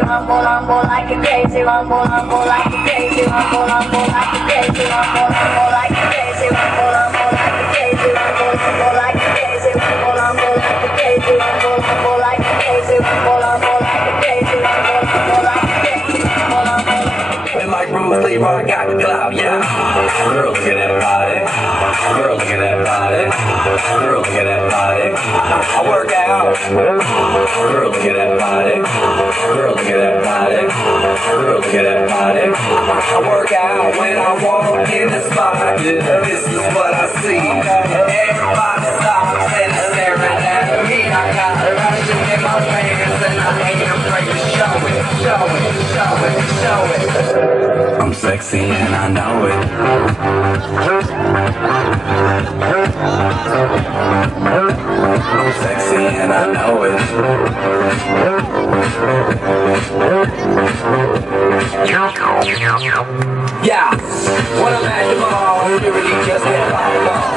Rumble like a crazy, rumble like a crazy, rumble like a crazy, rumble like a crazy, rumble like a crazy, rumble like a crazy, rumble like a crazy, rumble like a crazy, rumble like a crazy, rumble like a crazy, when my Bruce Lee, I got the clout, yeah. Girl, look at that body. Girl, look at that body. Girl, look at that body. I work out. Girl, look at that body. Girl, look at that body. Girl, look at that body. I work out when I walk in the spot. This is what I see. Everybody stops and staring at me. I got a rushing in my pants and I ain't afraid to show it, show it, show it, show it. I'm sexy and I know it. I'm sexy and I know it. Yeah, when I'm at the mall, you really just get ball.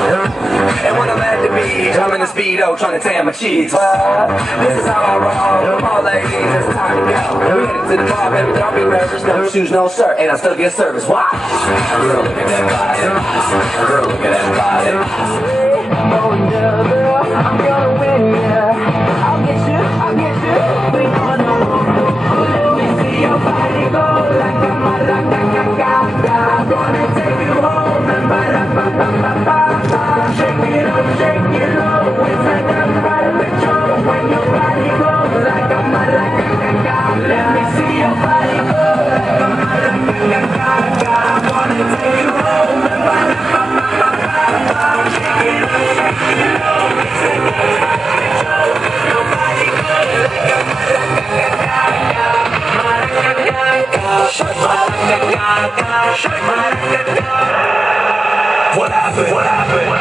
And when I'm at the beach, I'm in a Speedo trying to tan my cheeks. This is how I roll. Come on, ladies, it's time to go. We're headed to the bar, baby, don't be nervous. No shoes, no shirt, and I still get service. Watch. Girl, look at that body. Girl, look at that body. Oh no, girl, I'm gonna win, yeah. I'll get you, we gonna let me see your body go like a maraca. I'm gonna take you home and ba-da-ba-ba-ba-ba. Shake it up, it's like a out of control when your body goes like a maraca. Let me see your body go like a maraca. I'm gonna take you home and ba-da-ba-ba-ba-ba. Shake it up, it's like a out of control. Your body goes like a What happened? What happened?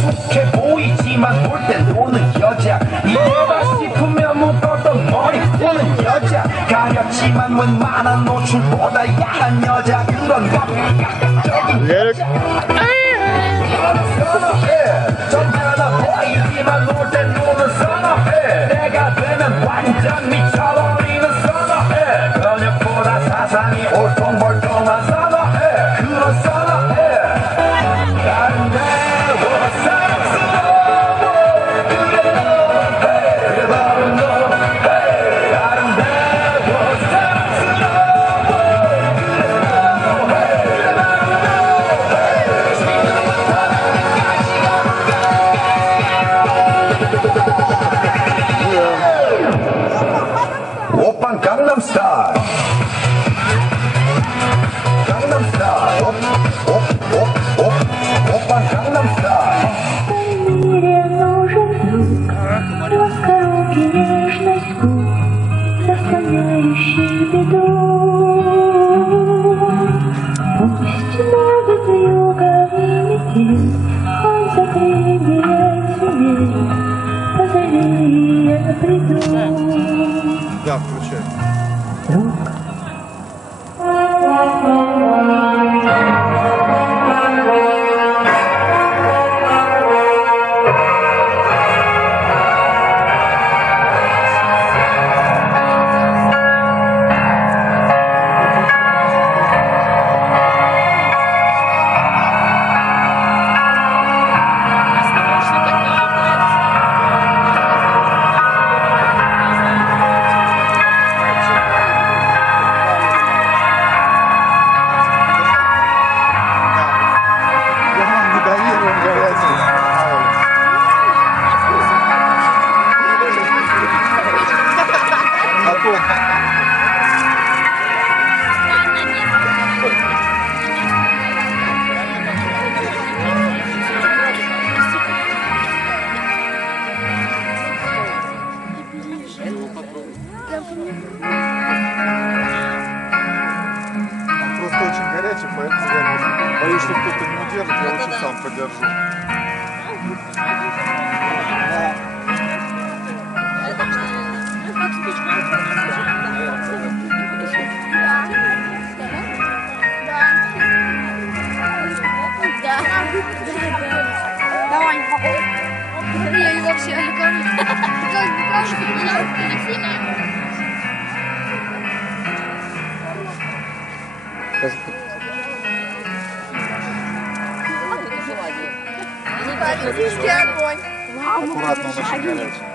성숙해 보이지만 볼 땐 노는 여자 이래봐 싶으면 묶었던 머리 보는 여자 가렸지만 웬만한 노출보다 야한 여자 그런 감각적인 여자 너는 선어해 점잖아 보이지만 놀 땐 노는 선어해 내가 되면 완전 미쳐버리는 선어해 근육보다 사상이 올통벌통한 선어해 그런 선어해 다른데 오빤 강남스타일 если кто-то не удержит, я лучше сам подержу. Давай, я его вообще Аккуратно, он очень горячий.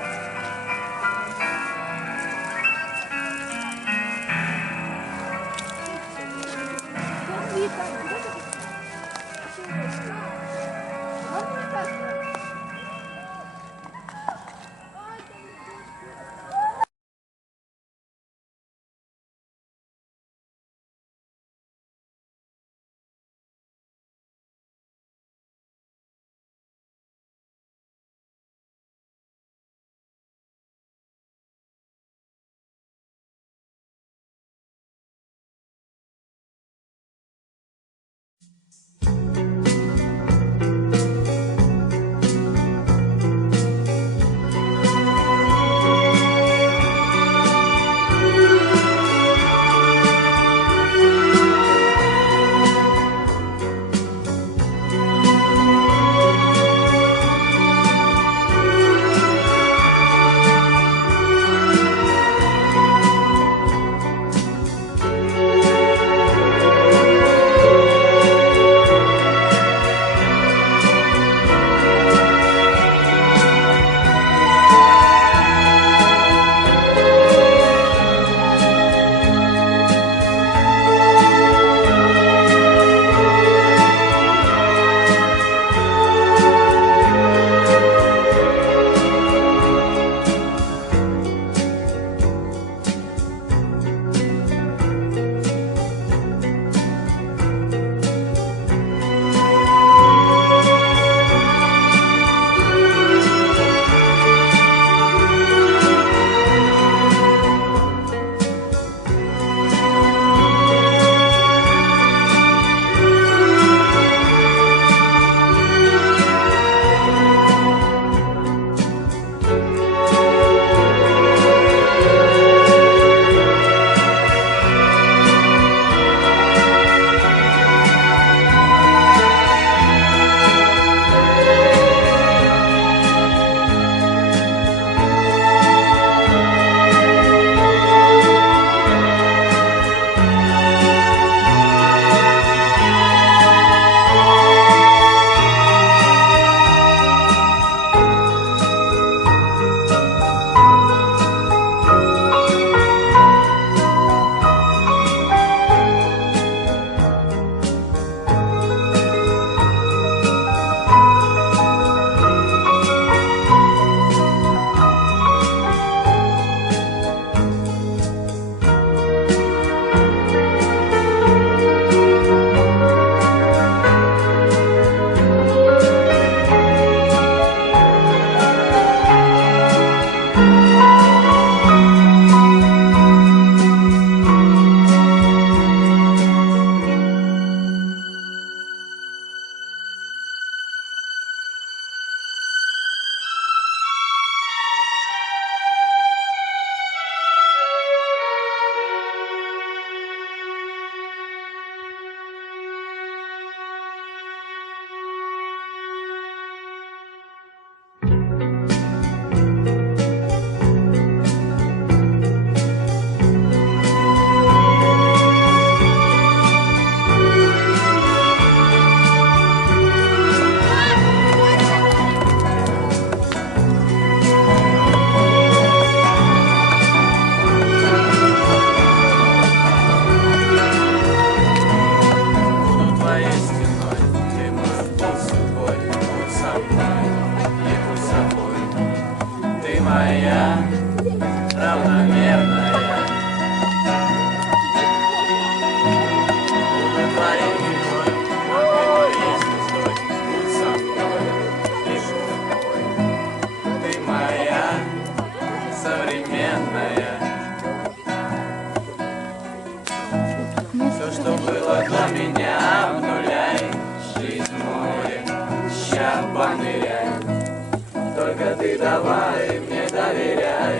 ты давай мне доверяй,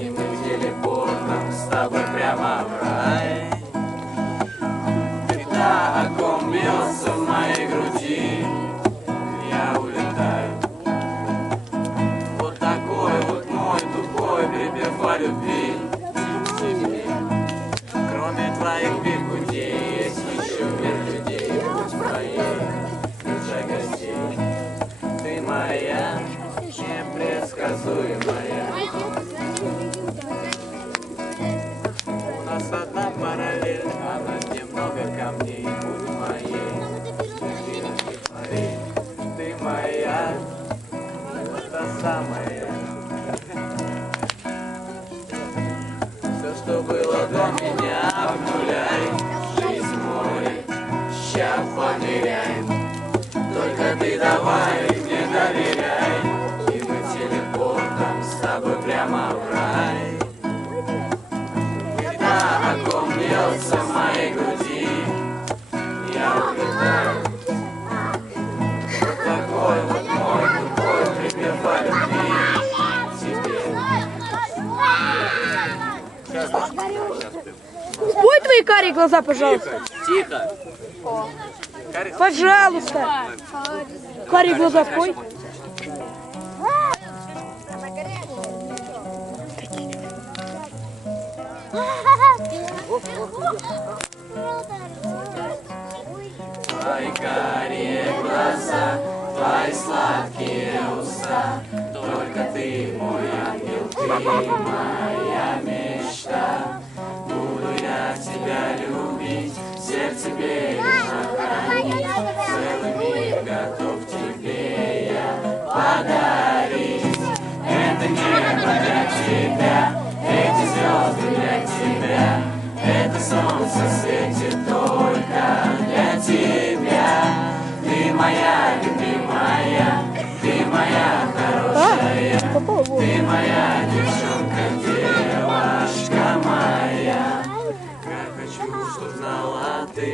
и мы телепортом с тобой прямо в рай. Ты та, о ком бьется в моей груди, я улетаю. Вот такой вот мой тупой припев о любви к тебе. Кроме твоих бегудей есть еще мир людей. Будь моей, душа гостей. Ты моя, непредсказуемая. У нас одна параллель, а на дне много камней. Будь моей, стихийной морей. Ты моя, та самая. Все, что было до меня, обнуляй. Жизнь море, ща померяем. Только ты давай мне доверяй, и мы телепортом с тобой прямо в рай. Ты та, о ком бьется в моей груди, я улетаю. Вот такой вот мой тупой припев о любви к тебе. Спой твои карие глаза, пожалуйста. Тихо. Пожалуйста. Карие глаза спой. Твои карие глаза, твои сладкие уста, только ты мой ангел, ты моя мечта. Буду я тебя любить, сердце бережно хранить, целый мир готов тебе я подарить. Это небо для тебя, эти звезды для тебя, это солнце светит только для тебя. Ты моя любимая, ты моя хорошая, ты моя девчонка, девушка моя. Как хочу, чтоб знала ты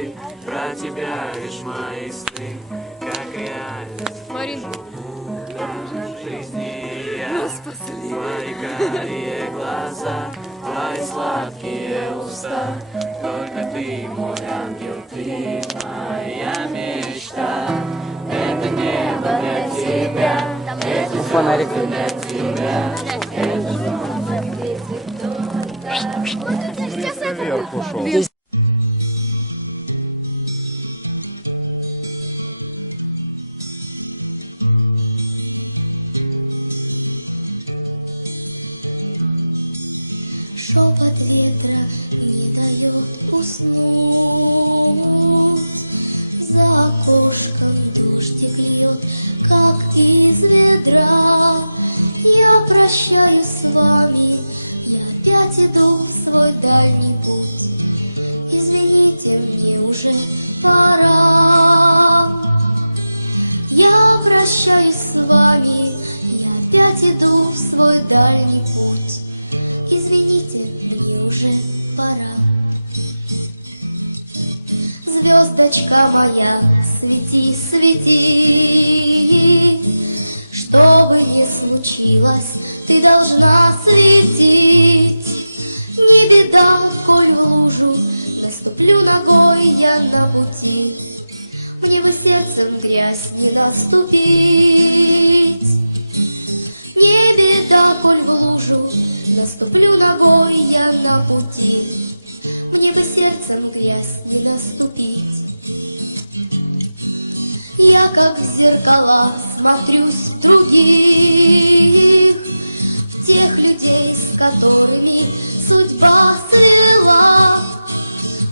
про тебя лишь мои сны, как реальность. Марин, В жизни я, твои карие глаза, твои сладкие уста, только ты мой ангел, ты моя мечта. Это небо для тебя, это фонарик для тебя. Вверх ушел. Шепот ветра не дает уснуть. За окошком дождик льет, как из ведра. Я прощаюсь с вами, я опять иду в свой дальний путь. Извините, мне уже пора. Я прощаюсь с вами, я опять иду в свой дальний путь. Извините, мне уже пора. Звездочка моя, свети, свети. Что бы ни случилось, ты должна светить. Не беда, коль в лужу наступлю ногой я на пути. Мне бы сердцем грязь не наступить. Не беда, коль в лужу наступлю ногой я на пути. Мне бы сердцем грязь не наступить. Я как в зеркала смотрюсь в других, в тех людей, с которыми судьба свела.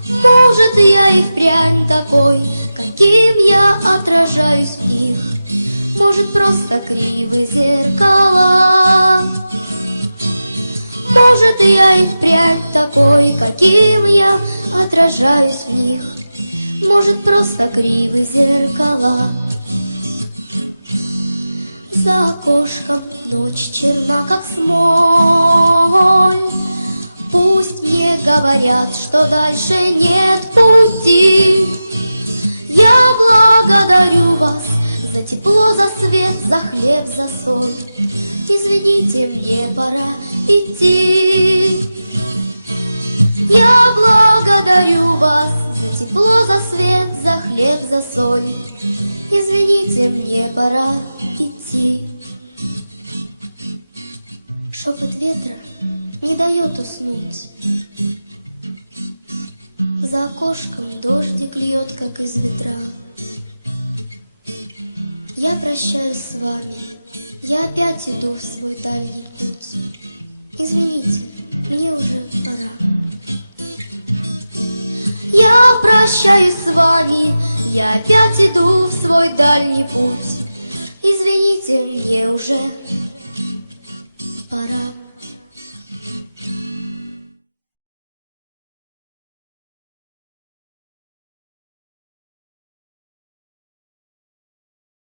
Может, я и впрямь такой, каким я отражаюсь в них. Может, просто кривы зеркала. Может, я и впрямь такой, каким я отражаюсь в них. Может, просто кривы зеркала. За окошком ночь черна, как смоль. Пусть мне говорят, что дальше нет пути. Я благодарю вас за тепло, за свет, за хлеб, за соль. Извините, мне пора идти. Я благодарю вас за тепло, за свет, за хлеб, за соль. Извините, мне пора идти. Шепот ветра не дает уснуть. За окошком дождик льет, как из ведра. Я прощаюсь с вами, я опять иду в свой дальний путь. Извините, мне уже пора. Я прощаюсь с вами, я опять иду в свой дальний путь. Извините, мне уже пора.